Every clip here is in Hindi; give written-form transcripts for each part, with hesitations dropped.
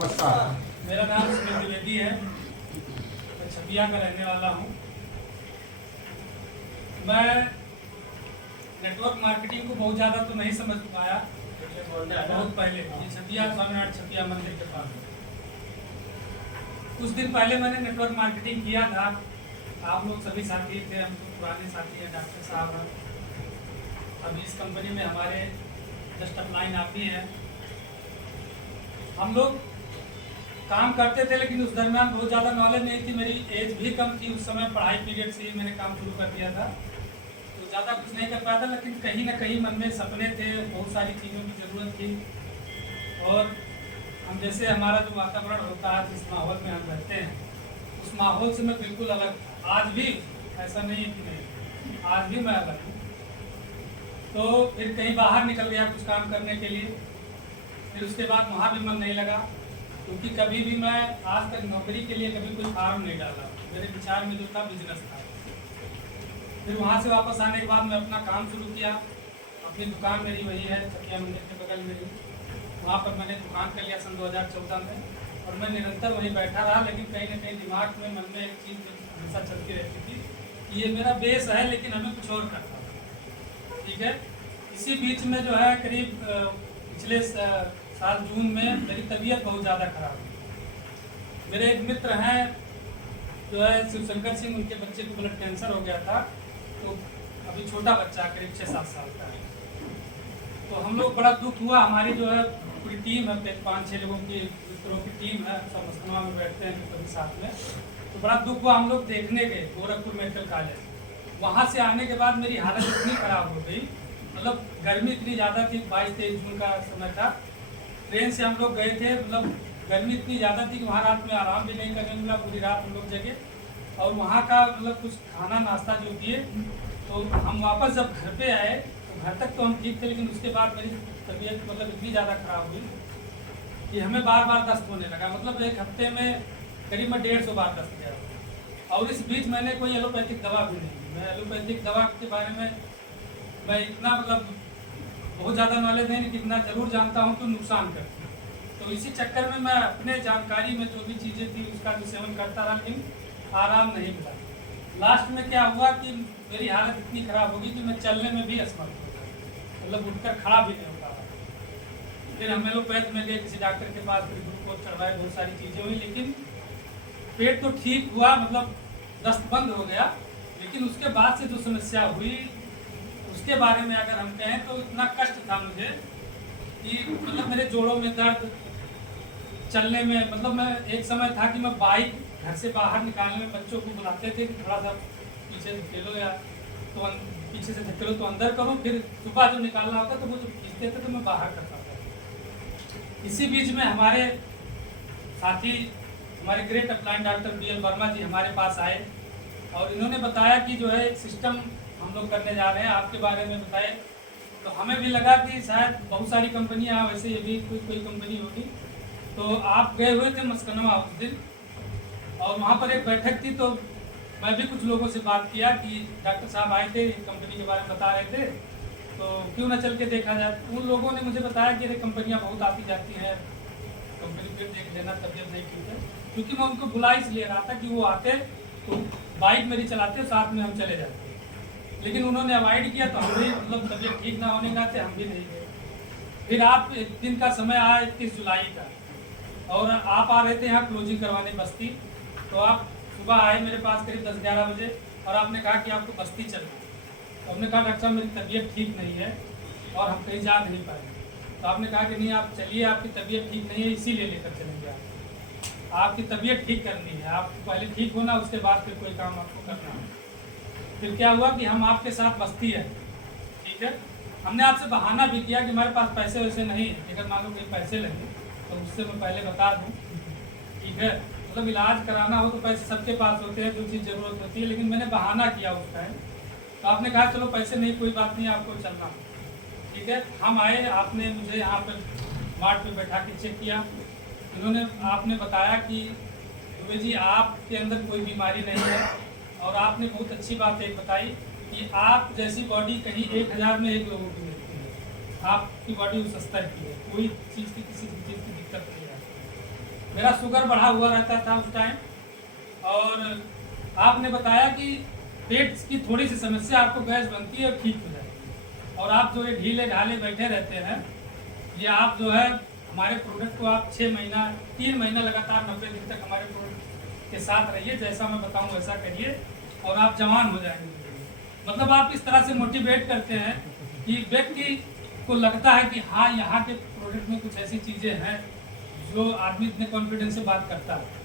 नमस्कार। मेरा नाम सुनील द्विवेदी है। मैं छपिया का रहने वाला हूँ। मैं नेटवर्क मार्केटिंग को बहुत ज़्यादा तो नहीं समझ पाया। बहुत पहले ये छपिया स्वामीनारायण छपिया मंदिर के पास कुछ दिन पहले मैंने नेटवर्क मार्केटिंग किया था। आप लोग सभी साथी थे, हम तो पुराने साथी हैं, डॉक्टर साहब हैं। अभी इस कंपनी में हमारे जस्ट अपलाइन आप ही हैं। हम लोग काम करते थे, लेकिन उस दरमियान बहुत ज़्यादा नॉलेज नहीं थी। मेरी एज भी कम थी उस समय, पढ़ाई पीरियड से ही मैंने काम शुरू कर दिया था, तो ज़्यादा कुछ नहीं कर पाया था। लेकिन कहीं ना कहीं मन में सपने थे, बहुत सारी चीज़ों की ज़रूरत थी। और हम जैसे हमारा जो वातावरण होता है, जिस माहौल में हम रहते हैं, उस माहौल से मैं बिल्कुल अलग था। आज भी ऐसा नहीं है कि नहीं, आज भी मैं अलग हूँ। तो फिर कहीं बाहर निकल गया कुछ काम करने के लिए। फिर उसके बाद वहाँ भी मन नहीं लगा, क्योंकि कभी भी मैं आज तक नौकरी के लिए कभी कोई फार्म नहीं डाला। मेरे विचार में जो था बिजनेस था। फिर वहाँ से वापस आने के बाद मैं अपना काम शुरू किया। अपनी दुकान मेरी वही है, छपिया मंदिर के बगल में ही। वहाँ पर मैंने दुकान कर लिया सन 2014 में, और मैं निरंतर वहीं बैठा रहा। लेकिन कहीं ना कहीं दिमाग में, मन में एक चीज़ हमेशा चलती रहती थी कि ये मेरा बेस है, लेकिन हमें कुछ और करना था। ठीक है। इसी बीच में जो है करीब पिछले साल जून में मेरी तबीयत बहुत ज़्यादा खराब हुई। मेरे एक मित्र हैं जो है शिवशंकर सिंह, उनके बच्चे को ब्लड कैंसर हो गया था। तो अभी छोटा बच्चा करीब 6-7 साल का है। तो हम लोग बड़ा दुख हुआ। हमारी जो है पूरी टीम है, 5-6 लोगों की मित्रों की टीम है, सब मस्तना में बैठते हैं कभी साथ में। तो बड़ा दुख हुआ। हम लोग देखने गए गोरखपुर मेडिकल कॉलेज। वहाँ से आने के बाद मेरी हालत इतनी ख़राब हो गई, मतलब गर्मी इतनी ज़्यादा थी। 22-23 जून का समय था। ट्रेन से हम लोग गए थे, मतलब गर्मी इतनी ज़्यादा थी कि वहाँ रात में आराम भी नहीं करने मिला। पूरी रात हम लोग जगे, और वहाँ का मतलब कुछ खाना नाश्ता जो दिए, तो हम वापस जब घर पे आए तो घर तक तो हम ठीक थे, लेकिन उसके बाद मेरी तबीयत मतलब इतनी ज़्यादा ख़राब हुई कि हमें बार बार दस्त होने लगा। मतलब एक हफ्ते में करीब मैं 150 बार दस्त गया। और इस बीच मैंने कोई एलोपैथिक दवा भी नहीं ली। मैं एलोपैथिक दवा के बारे में मैं इतना मतलब बहुत ज़्यादा नॉलेज नहीं, लेकिन इतना ज़रूर जानता हूँ तो नुकसान करती है। तो इसी चक्कर में मैं अपने जानकारी में जो भी चीज़ें थी उसका भी सेवन करता रहा, लेकिन आराम नहीं मिला। लास्ट में क्या हुआ कि मेरी हालत इतनी ख़राब होगी कि मैं चलने में भी असमर्थ हो गया, मतलब उठकर खड़ा भी नहीं हो पा रहा। फिर हम एलोपैथ में गए किसी डॉक्टर के पास, फिर ग्लूकोज चढ़वाए, बहुत सारी चीज़ें हुई, लेकिन पेट तो ठीक हुआ, मतलब दस्त बंद हो गया। लेकिन उसके बाद से जो समस्या हुई उसके बारे में अगर हम कहें तो इतना कष्ट था मुझे कि मतलब मेरे जोड़ों में दर्द, चलने में, मतलब मैं एक समय था कि मैं बाइक घर से बाहर निकालने में बच्चों को बुलाते थे कि थोड़ा सा पीछे धकेलो, या तो पीछे से धकेलो तो अंदर करो। फिर सुबह जब निकालना होता तो वो जब खींचते थे तो मैं बाहर करता था। इसी बीच में हमारे साथी, हमारे great upline doctor BL Verma ji हमारे पास आए, और इन्होंने बताया कि जो है एक सिस्टम हम लोग करने जा रहे हैं, आपके बारे में बताए। तो हमें भी लगा कि शायद बहुत सारी कंपनियां, वैसे ये भी कोई कंपनी होगी। तो आप गए हुए थे मस्कनवा उस दिन, और वहाँ पर एक बैठक थी। तो मैं भी कुछ लोगों से बात किया कि डॉक्टर साहब आए थे, कंपनी के बारे में बता रहे थे, तो क्यों ना चल के देखा जाए। उन लोगों ने मुझे बताया कि अरे कंपनियाँ बहुत आती जाती हैं, कंपनी फिर देख लेना, तबीयत नहीं ठीक है। क्योंकि मैं उनको बुला इसलिए रहा था कि वो आते तो बाइक मेरी चलाते, साथ में हम चले जाते। लेकिन उन्होंने अवॉइड किया, तो हम भी मतलब तबीयत ठीक ना होने का थे, हम भी नहीं गए। फिर आप एक दिन का समय आया 31 जुलाई का, और आप आ रहे थे यहाँ क्लोजिंग करवाने बस्ती। तो आप सुबह आए मेरे पास करीब 10-11 बजे, और आपने कहा कि आपको बस्ती चलना है। तो हमने कहा डॉक्टर साहब मेरी तबीयत ठीक नहीं है और हम कहीं जा नहीं पाएंगे। तो आपने कहा कि नहीं आप चलिए, आपकी तबीयत ठीक नहीं है, इसीलिए लेकर चलेंगे। आपकी तबीयत ठीक करनी है, आप पहले ठीक होना, उसके बाद फिर कोई काम आपको करना है। फिर क्या हुआ कि हम आपके साथ बस्ती है, ठीक है। हमने आपसे बहाना भी किया कि हमारे पास पैसे वैसे नहीं है, अगर मान लो कहीं पैसे लगे तो उससे मैं पहले बता दूं, ठीक है। मतलब इलाज कराना हो तो पैसे सबके पास होते हैं, जो चीज़ ज़रूरत होती है, लेकिन मैंने बहाना किया उस टाइम। तो आपने कहा चलो पैसे नहीं, कोई बात नहीं, आपको चलना, ठीक है। हम आए, आपने मुझे यहाँ पर मार्ट पे बैठा के चेक किया। उन्होंने आपने बताया कि दुबे जी आपके अंदर कोई बीमारी नहीं है, और आपने बहुत अच्छी बात एक बताई कि आप जैसी बॉडी कहीं 1000 में 1 लोगों की मिलती है। आपकी बॉडी उस स्तर की है, कोई चीज़ की, किसी चीज़ की दिक्कत नहीं है। मेरा शुगर बढ़ा हुआ रहता था उस टाइम, और आपने बताया कि पेट की थोड़ी सी समस्या, आपको गैस बनती है और ठीक हो जाती है, और आप जो ये ढीले ढाले बैठे रहते हैं, ये आप जो है हमारे प्रोडक्ट को आप 6 महीना 3 महीना लगातार 90 दिन तक हमारे प्रोडक्ट के साथ रहिए, जैसा मैं बताऊं वैसा करिए और आप जवान हो जाएंगे। मतलब आप इस तरह से मोटिवेट करते हैं कि व्यक्ति को लगता है कि हाँ, यहाँ के प्रोडक्ट में कुछ ऐसी चीज़ें हैं जो आदमी इतने कॉन्फिडेंस से बात करता है।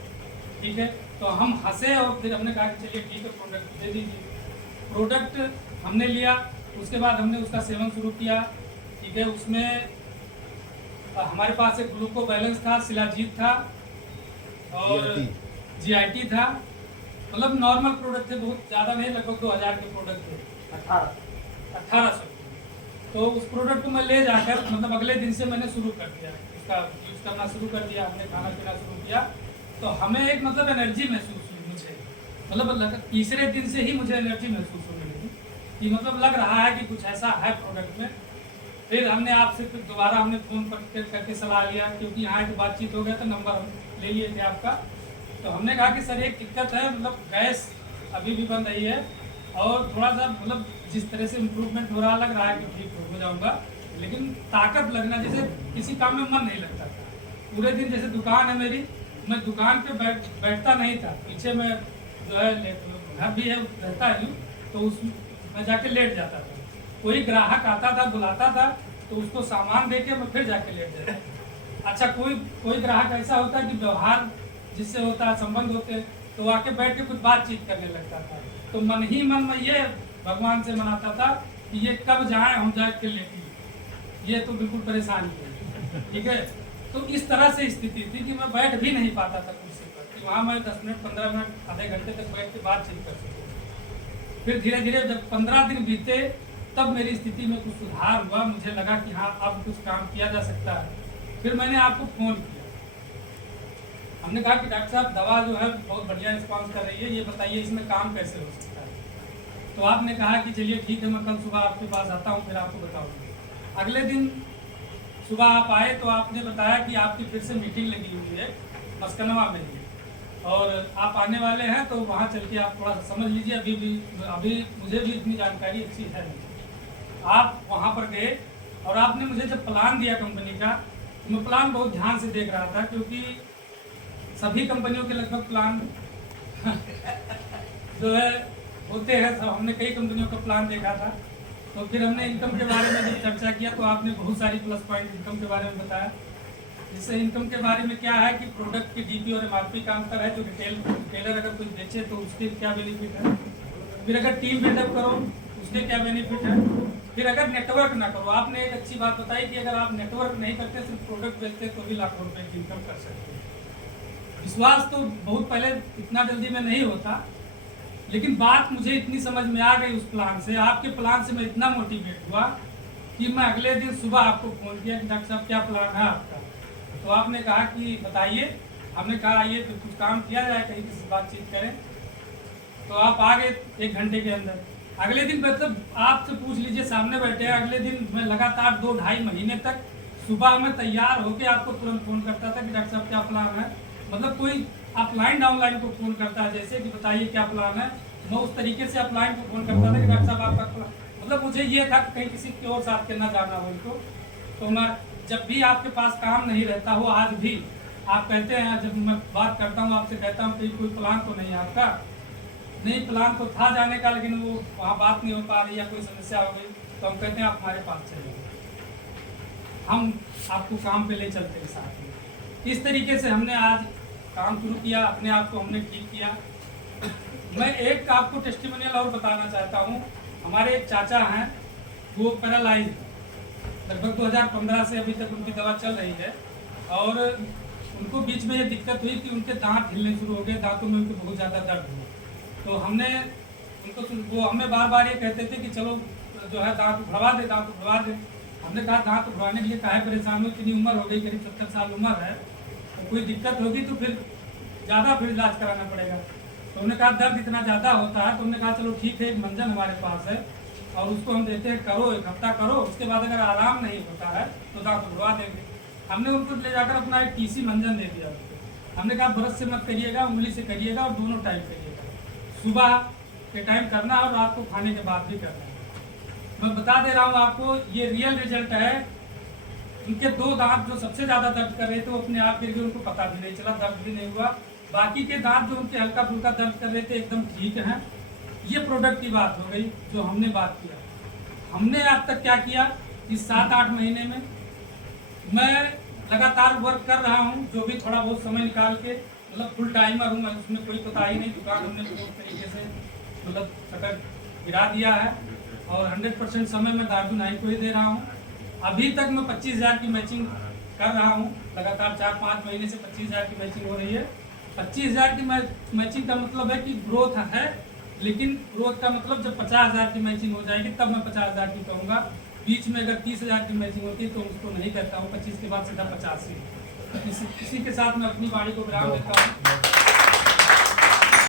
ठीक है, तो हम हंसे और फिर हमने कहा कि चलिए ठीक है, प्रोडक्ट दे दीजिए। प्रोडक्ट हमने लिया, उसके बाद हमने उसका सेवन शुरू किया। ठीक है, उसमें हमारे पास एक ग्लूको बैलेंस था, शिलाजीत था और GIT था। मतलब नॉर्मल प्रोडक्ट थे, बहुत ज़्यादा नहीं, लगभग 2000 के प्रोडक्ट थे, 1800। तो उस प्रोडक्ट को मैं ले जाकर मतलब अगले दिन से मैंने शुरू कर दिया, उसका यूज़ करना शुरू कर दिया, हमने खाना पीना शुरू किया। तो हमें एक मतलब एनर्जी महसूस हुई मुझे, मतलब तीसरे दिन से ही मुझे एनर्जी महसूस होने लगी कि मतलब लग रहा है कि कुछ ऐसा है प्रोडक्ट में। फिर हमने आपसे फिर दोबारा हमने फ़ोन करके सलाह लिया, क्योंकि यहाँ की बातचीत हो गया तो नंबर हम ले लिए थे आपका। तो हमने कहा कि सर एक दिक्कत है, मतलब गैस अभी भी बन रही है और थोड़ा सा मतलब जिस तरह से इम्प्रूवमेंट हो रहा, लग रहा है कि ठीक हो जाऊँगा, लेकिन ताकत लगना, जैसे किसी काम में मन नहीं लगता था। पूरे दिन जैसे दुकान है मेरी, मैं दुकान पे बैठता नहीं था, पीछे में जो है घर भी है रहता है, तो उसमें मैं जाके लेट जाता था। कोई ग्राहक आता था, बुलाता था, तो उसको सामान दे के मैं फिर जाके लेट जाता। अच्छा, कोई ग्राहक ऐसा होता है कि व्यवहार जिससे होता है, संबंध होते हैं, तो आके बैठ के कुछ बातचीत करने लगता था। तो मन ही मन में ये भगवान से मनाता था कि ये कब जाए, हम जाके लेटी, ये तो बिल्कुल परेशानी है। ठीक है, तो इस तरह से स्थिति थी कि मैं बैठ भी नहीं पाता था कुर्सी पर, कि वहाँ मैं 10 मिनट 15 मिनट आधे घंटे तक बैठ के बातचीत कर सकूँ। फिर धीरे धीरे जब 15 दिन बीते, तब मेरी स्थिति में कुछ सुधार हुआ, मुझे लगा कि हाँ, अब कुछ काम किया जा सकता है। फिर मैंने आपको फ़ोन किया, हमने कहा कि डॉक्टर साहब दवा जो है बहुत बढ़िया रिस्पॉन्स कर रही है, ये बताइए इसमें काम कैसे हो सकता है। तो आपने कहा कि चलिए ठीक है, मैं कल सुबह आपके पास आता हूँ, फिर आपको बताऊँगा। अगले दिन सुबह आप आए तो आपने बताया कि आपकी फिर से मीटिंग लगी हुई है मस्कनवा में ही, और आप आने वाले हैं, तो वहाँ चल के आप थोड़ा सा समझ लीजिए। अभी मुझे भी इतनी जानकारी अच्छी है नहीं। आप वहाँ पर गए और आपने मुझे जब प्लान दिया कंपनी का, तो मैं प्लान बहुत ध्यान से देख रहा था, क्योंकि सभी कंपनियों के लगभग प्लान जो है होते हैं, सब हमने कई कंपनियों का प्लान देखा था। तो फिर हमने इनकम के बारे में जब चर्चा किया, तो आपने बहुत सारी प्लस पॉइंट इनकम के बारे में बताया। जिससे इनकम के बारे में क्या है कि प्रोडक्ट के DP और MRP का अंतर है, जो रिटेलर अगर कुछ बेचे तो उसके क्या बेनिफिट है, फिर अगर टीम बिल्डअप करो उसके क्या बेनिफिट है, फिर अगर नेटवर्क ना करो। आपने एक अच्छी बात बताई कि अगर आप नेटवर्क नहीं करते, सिर्फ प्रोडक्ट बेचते, तो भी लाखों रुपए की इनकम कर सकते हैं। विश्वास तो बहुत पहले इतना जल्दी में नहीं होता, लेकिन बात मुझे इतनी समझ में आ गई उस प्लान से, आपके प्लान से मैं इतना मोटिवेट हुआ कि मैं अगले दिन सुबह आपको फ़ोन किया कि डॉक्टर साहब क्या प्लान है आपका। तो आपने कहा कि बताइए। हमने कहा आइए फिर कुछ काम किया जाए, कहीं किसी बातचीत करें। तो आप आ गए 1 घंटे के अंदर। अगले दिन मतलब आपसे पूछ लीजिए, सामने बैठे हैं। अगले दिन मैं लगातार 2-2.5 महीने तक सुबह में तैयार होकर आपको तुरंत फ़ोन करता था कि डॉक्टर साहब क्या प्लान है। मतलब कोई अपलाइन डाउनलाइन को फ़ोन करता है जैसे कि बताइए क्या प्लान है, मैं उस तरीके से अपलाइन को फ़ोन करता था कि डॉक्टर साहब आपका प्लान। मतलब मुझे ये था कि कहीं किसी की और साथ के ना जाना हो उनको। तो मैं जब भी आपके पास काम नहीं रहता हो, आज भी आप कहते हैं, जब मैं बात करता हूँ आपसे कहता हूँ कि कोई प्लान तो नहीं है आपका। नहीं, प्लान तो था जाने का, लेकिन वो वहाँ बात नहीं हो पा रही या कोई समस्या हो गई, तो हम कहते हैं आप हमारे पास चलिए, हम आपको काम पे ले चलते हैं साथ में। इस तरीके से हमने आज काम शुरू किया, अपने आप को हमने ठीक किया। मैं एक आपको टेस्टिमोनियल और बताना चाहता हूँ। हमारे एक चाचा हैं, वो पैरालाइज, लगभग 2015 से अभी तक उनकी दवा चल रही है, और उनको बीच में ये दिक्कत हुई कि उनके दांत हिलने शुरू हो गए, दांतों में उनको बहुत ज़्यादा दर्द हुआ। तो हमने उनको, वो हमें बार बार ये कहते थे कि चलो जो है दांत उभरवा दे, दांत उभरवा दे। हमने कहा दांत उभरवाने के लिए काहे परेशान हो, इतनी उम्र हो गई, करीब 70 साल उम्र है, तो कोई दिक्कत होगी तो फिर ज़्यादा फिर इलाज कराना पड़ेगा। तो हमने कहा दर्द इतना ज़्यादा होता है, तो हमने कहा चलो ठीक है, एक मंजन हमारे पास है और उसको हम देते हैं, करो 1 हफ्ता करो, उसके बाद अगर आराम नहीं होता है तो दांत उभरवा देंगे। हमने उनको ले जाकर अपना एक TC मंजन दे दिया हमने कहा ब्रश से मत करिएगा, उंगली से करिएगा और दोनों टाइम करिएगा। सुबह के टाइम करना और रात को खाने के बाद भी करना है। मैं बता दे रहा हूँ आपको, ये रियल रिजल्ट है। उनके 2 दांत जो सबसे ज़्यादा दर्द कर रहे थे वो अपने आप गिर गए, उनको पता भी नहीं चला, दर्द भी नहीं हुआ। बाकी के दांत जो उनके हल्का फुल्का दर्द कर रहे थे एकदम ठीक हैं। ये प्रोडक्ट की बात हो गई जो हमने बात किया। हमने आज तक क्या किया, इस 7-8 महीने में मैं लगातार वर्क कर रहा हूँ, जो भी थोड़ा बहुत समय निकाल के, मतलब फुल टाइमर हूँ मैं, उसमें कोई कोताही नहीं। दुकान हमने पूरी तरीके से मतलब शटर गिरा दिया है और 100% समय मैं दार्जुन हाई को ही दे रहा हूँ। अभी तक मैं 25,000 की मैचिंग कर रहा हूँ, लगातार 4-5 महीने से 25,000 की मैचिंग हो रही है। 25,000 की मैचिंग का मतलब है कि ग्रोथ है, लेकिन ग्रोथ का मतलब जब 50,000 की मैचिंग हो जाएगी तब मैं 50,000 की कहूँगा। बीच में अगर 30,000 की मैचिंग होती है तो उसको नहीं कहता हूँ। 25 के बाद सीधा 85। इसी के साथ मैं अपनी बाड़ी को विराम देता हूँ।